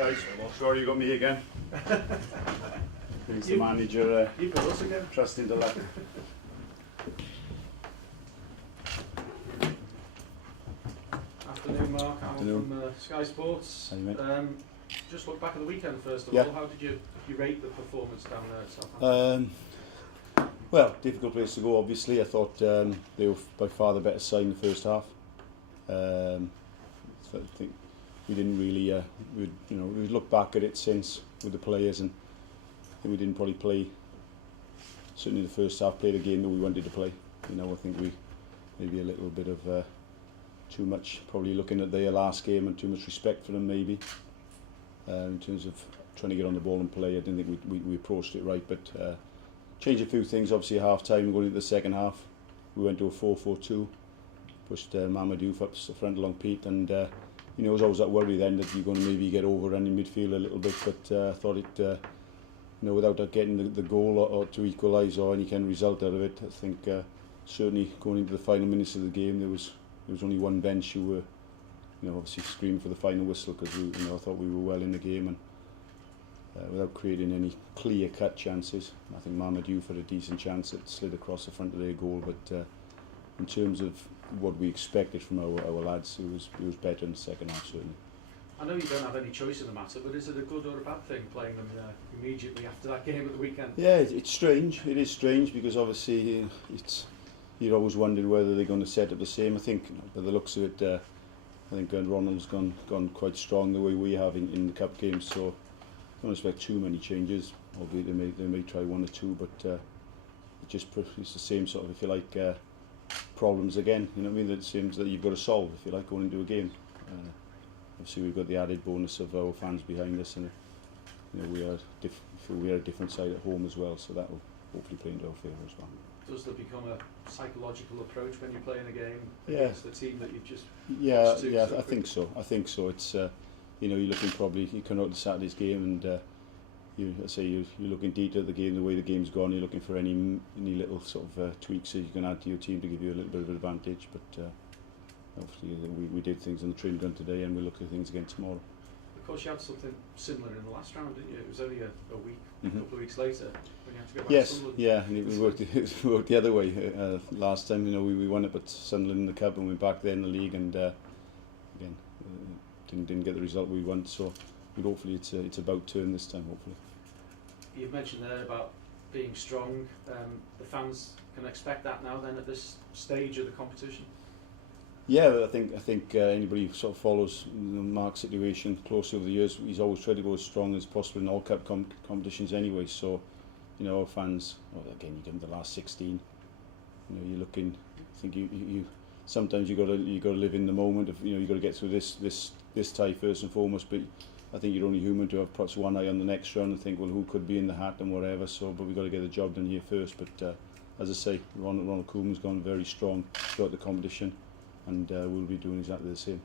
Guys, sorry you got me again. He's the manager. You've got us again. Trusting the luck. Afternoon, Mark. Afternoon. I'm from Sky Sports. How you, mate? Just look back at the weekend first of Yeah. all. How did you rate the performance down there at Southampton? Well, difficult place to go. Obviously, I thought they were by far the better side in the first half. So I think we didn't really, we look back at it since with the players, and I think we didn't probably play. Certainly, the first half, play the game that we wanted to play. I think we maybe a little bit of too much, probably looking at their last game and too much respect for them maybe. In terms of trying to get on the ball and play, I didn't think we approached it right, but changed a few things. Obviously, at half time, going into the second half, we went to a 4-4-2, pushed Mamadou up the front along Pete, and it was always that worry then that you're going to maybe get overrun in midfield a little bit, but I thought it, without getting the goal or to equalise or any kind of result out of it, I think certainly going into the final minutes of the game, there was only one bench who were, obviously screaming for the final whistle, because I thought we were well in the game, and without creating any clear-cut chances. I think Mamadou had a decent chance that slid across the front of their goal, but in terms of what we expected from our lads, it was better in the second half, certainly. I know you don't have any choice in the matter, but is it a good or a bad thing playing them immediately after that game at the weekend? Yeah, it's strange. It is strange because obviously you're always wondering whether they're going to set up the same. I think by the looks of it, I think Ronald's gone quite strong the way we have in the cup games, so I don't expect too many changes. Albeit they may try one or two, but it's the same sort of, if you like, problems again. You know what I mean? That seems that you've got to solve, if you like, going into a game. Obviously, we've got the added bonus of our fans behind us, and we are a different side at home as well, so that will hopefully play into our favour as well. Does there become a psychological approach when you're playing a game against the team that you've just lost to? Yeah, I think so. It's you're looking probably, you come out to Saturday's game and you're looking deep at the game, the way the game's gone. You're looking for any little sort of tweaks that you can add to your team to give you a little bit of an advantage. But obviously we did things on the training ground today, and we'll look at things again tomorrow. Of course, you had something similar in the last round, didn't you? It was only a week, a couple of weeks later when you had to go back to Sunderland. Yeah, and it worked the other way. Last time, we won it, but Sunderland in the cup, and we're back there in the league, and again didn't get the result we want. So hopefully it's about turn this time. Hopefully. You've mentioned there about being strong. The fans can expect that now. Then at this stage of the competition. Yeah, I think anybody who sort of follows Mark's situation closely over the years, he's always tried to go as strong as possible in all cup competitions anyway. So, our fans, again, you give them the last 16. You're looking. I think you sometimes you got to live in the moment of you got to get through this tie first and foremost. But I think you're only human to have perhaps one eye on the next round and think, well, who could be in the hat and whatever. So, but we've got to get the job done here first. But as I say, Ronald Koeman's gone very strong throughout the competition. And we'll be doing exactly the same.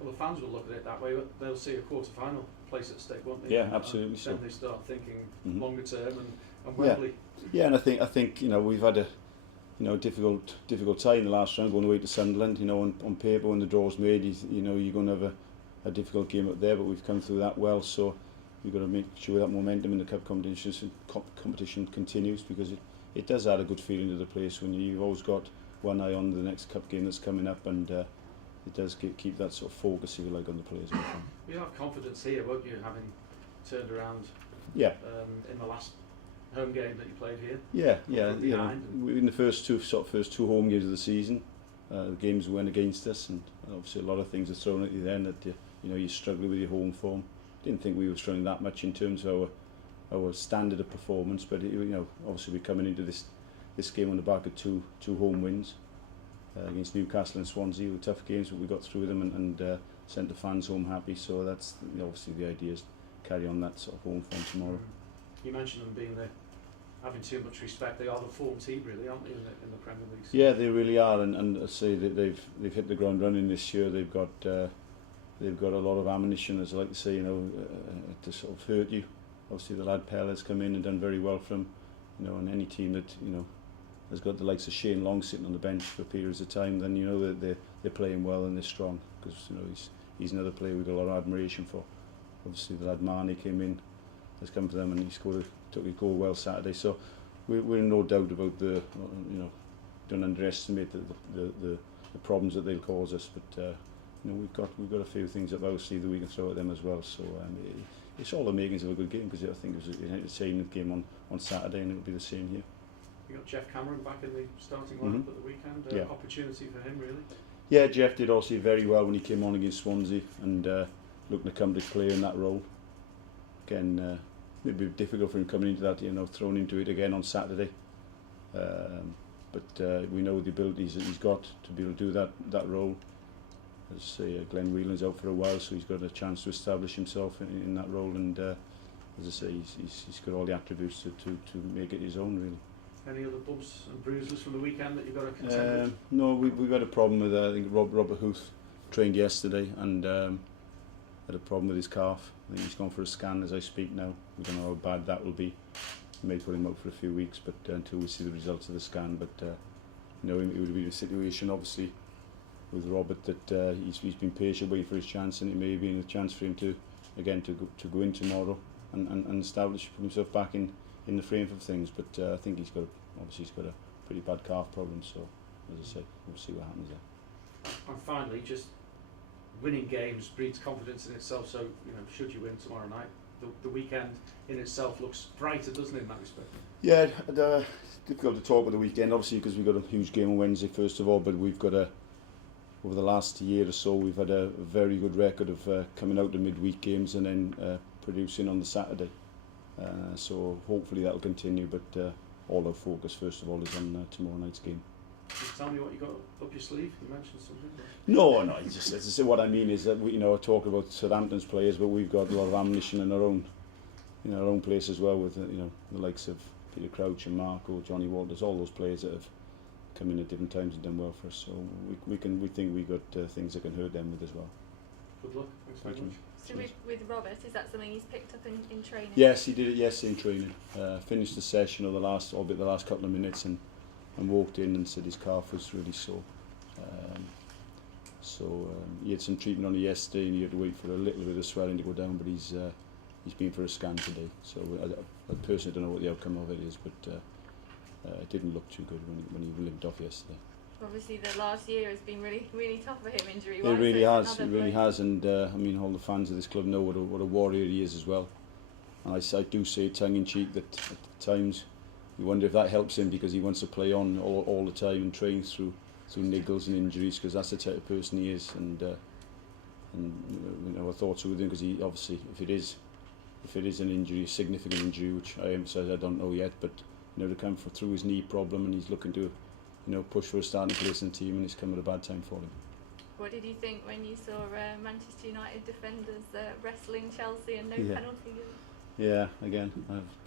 Well, the fans will look at it that way. They'll see a quarter-final place at stake, won't they? Yeah, absolutely. Then they start thinking longer term and Wembley. Yeah, and I think we've had a difficult time in the last round going away to Sunderland. On paper when the draw's made, you're going to have a difficult game up there, but we've come through that well. So we've got to make sure that momentum in the cup competition continues, because it does add a good feeling to the place when you've always got one eye on the next cup game that's coming up, and it does keep that sort of focus, if you like, on the players. You'll have confidence here, won't you, having turned around in the last home game that you played here? Yeah. In the first two home games of the season, the games went against us, and obviously a lot of things are thrown at you then that you struggle with your home form. Didn't think we were struggling that much in terms of our standard of performance, but obviously we're coming into this game on the back of two home wins against Newcastle and Swansea. Were tough games, but we got through them and sent the fans home happy. So that's obviously the idea, is carry on that sort of home form tomorrow. You mentioned them being having too much respect. They are the form team, really, aren't they, in the Premier League? Yeah, they really are, and I say that they've hit the ground running this year. They've got a lot of ammunition, as I like to say, to sort of hurt you. Obviously, the lad Pell has come in and done very well for them. And any team that has got the likes of Shane Long sitting on the bench for periods of time, then that they're playing well and they're strong, because he's another player we've got a lot of admiration for. obviously the lad Marnie came in, has come for them, and he took his goal well Saturday. So we're in no doubt about don't underestimate the problems that they'll cause us. But we've got a few things up our sleeve that we can throw at them as well. So it's all the makings of a good game, because I think it was an entertaining game on Saturday, and it'll be the same here. You got Jeff Cameron back in the starting lineup at the weekend. Opportunity for him, really. Yeah, Jeff did also very well when he came on against Swansea, and looked an accomplished player in that role. Again, it'd be difficult for him coming into that, thrown into it again on Saturday. But we know the abilities that he's got to be able to do that role. As I say, Glenn Whelan's out for a while, so he's got a chance to establish himself in that role. And as I say, he's got all the attributes to make it his own, really. Any other bumps and bruises from the weekend that you've got to contend with? No, we've had a problem with I think Robert Huth trained yesterday and had a problem with his calf. I think he's gone for a scan as I speak now. We don't know how bad that will be. We may put him out for a few weeks, but until we see the results of the scan. But it would be a situation, obviously, with Robert, that he's been patient, waiting for his chance, and it may be a chance for him to go in tomorrow and establish himself back in the frame of things. But I think he's got a pretty bad calf problem. So, as I say, we'll see what happens there. And finally, just winning games breeds confidence in itself. So, should you win tomorrow night, the weekend in itself looks brighter, doesn't it, in that respect? Yeah, it's difficult to talk about the weekend, obviously, because we've got a huge game on Wednesday, first of all, but we've got over the last year or so, we've had a very good record of coming out to midweek games and then producing on the Saturday. So hopefully that'll continue, but all our focus, first of all, is on tomorrow night's game. Can you tell me what you got up your sleeve? You mentioned something. No, just as I say, what I mean is that we, I talk about Southampton's players, but we've got a lot of ammunition in our own place as well, with the likes of Peter Crouch and Marco, Johnny Walters, all those players that have come in at different times and done well for us. So we think we got things that can hurt them with as well. Good luck. Thanks very much. So with Robert, is that something he's picked up in training? Yes, he did it yesterday in training. Finished the session of the last couple of minutes and walked in and said his calf was really sore. He had some treatment on it yesterday, and he had to wait for a little bit of swelling to go down, but he's been for a scan today. So I personally don't know what the outcome of it is, but it didn't look too good when he limped off yesterday. Obviously, the last year has been really, really tough for him injury-wise. It really has, and all the fans of this club know what a warrior he is as well. And I do say tongue-in-cheek that at times you wonder if that helps him, because he wants to play on all the time and train through niggles and injuries, because that's the type of person he is. And our thoughts are with him, because he obviously, if it is an injury, a significant injury, which I emphasise I don't know yet, but to come through his knee problem, and he's looking to push for a starting place in the team, and it's come at a bad time for him. What did you think when you saw Manchester United defenders wrestling Chelsea and no penalty? Yeah, again,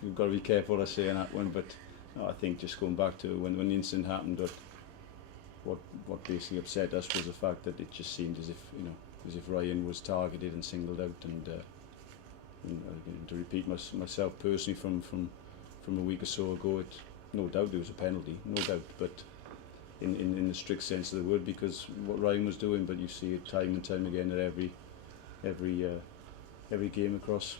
you've got to be careful what I say on that one, but I think just going back to when the incident happened, what basically upset us was the fact that it just seemed as if Ryan was targeted and singled out, and to repeat myself personally from a week or so ago, no doubt there was a penalty, no doubt, but in the strict sense of the word, because what Ryan was doing. But you see it time and time again at every game across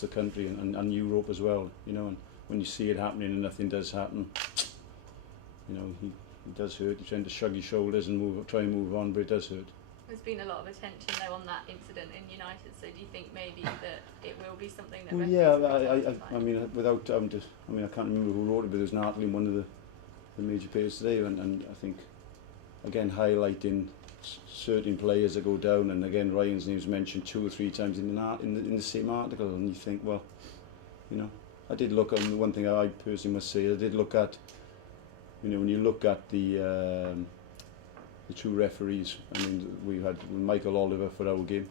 the country and Europe as well, and when you see it happening and nothing does happen, he does hurt. You're trying to shrug your shoulders and try and move on, but it does hurt. There's been a lot of attention though on that incident in United, so do you think maybe that it will be something that... Well, yeah, I can't remember who wrote it, but there's an article in one of the major papers today, and I think, again, highlighting certain players that go down, and again Ryan's name's mentioned 2 or 3 times in the same article, and you think, well, I did look at, one thing I personally must say, I did look at, when you look at the 2 referees. I mean, we had Michael Oliver for our game,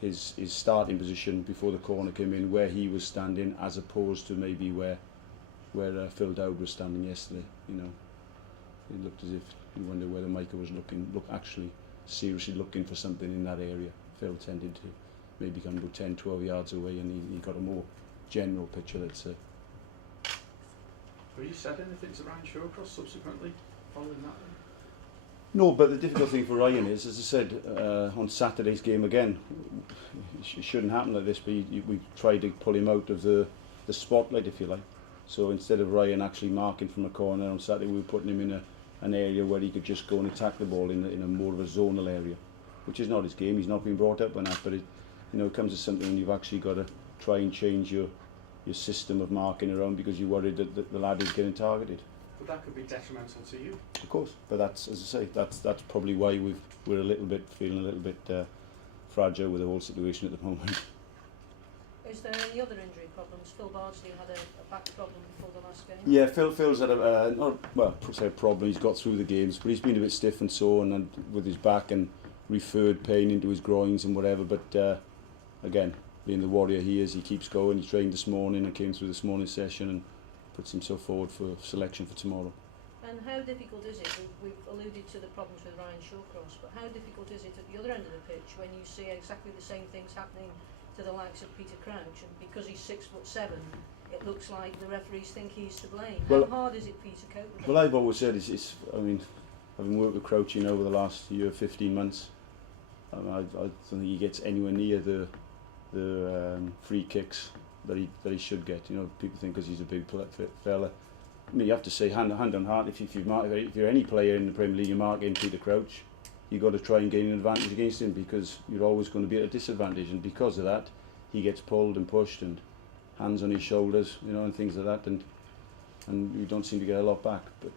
his starting position before the corner came in, where he was standing, as opposed to maybe where Phil Dowd was standing yesterday. It looked as if you wonder whether Michael was actually seriously looking for something in that area. Phil tended to maybe come about 10-12 yards away, and he got a more general picture, let's say. Have you said anything to Ryan Shawcross subsequently following that? No, but the difficult thing for Ryan is, as I said, on Saturday's game again, it shouldn't happen like this, but we tried to pull him out of the spotlight, if you like. So instead of Ryan actually marking from a corner on Saturday, we were putting him in an area where he could just go and attack the ball in a more of a zonal area, which is not his game. He's not been brought up on that, but it comes to something when you've actually got to try and change your system of marking around because you're worried that the lad is getting targeted. But that could be detrimental to you. Of course, but that's, as I say, that's probably why we're feeling a little bit fragile with the whole situation at the moment. Is there any other injury problems? Phil Bardsley had a back problem before the last game. Yeah, Phil's had a problem. He's got through the games, but he's been a bit stiff and sore, and with his back and referred pain into his groins and whatever. But again, being the warrior he is, he keeps going. He trained this morning and came through this morning's session and puts himself forward for selection for tomorrow. And how difficult is it? We've alluded to the problems with Ryan Shawcross, but how difficult is it at the other end of the pitch when you see exactly the same things happening to the likes of Peter Crouch, and because he's 6'7", it looks like the referees think he's to blame. How hard is it for you to cope with that? Well, I've always said having worked with Crouchy over the last year, 15 months, I don't think he gets anywhere near the free kicks that he should get. People think because he's a big fella. I mean, you have to say hand on heart, if you're any player in the Premier League, you're marking Peter Crouch, you've got to try and gain an advantage against him because you're always going to be at a disadvantage, and because of that, he gets pulled and pushed and hands on his shoulders, and things like that, and you don't seem to get a lot back. But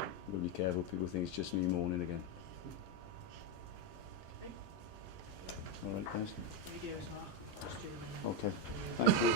you've got to be careful. People think it's just me moaning again. All right, thanks. Okay, thank you.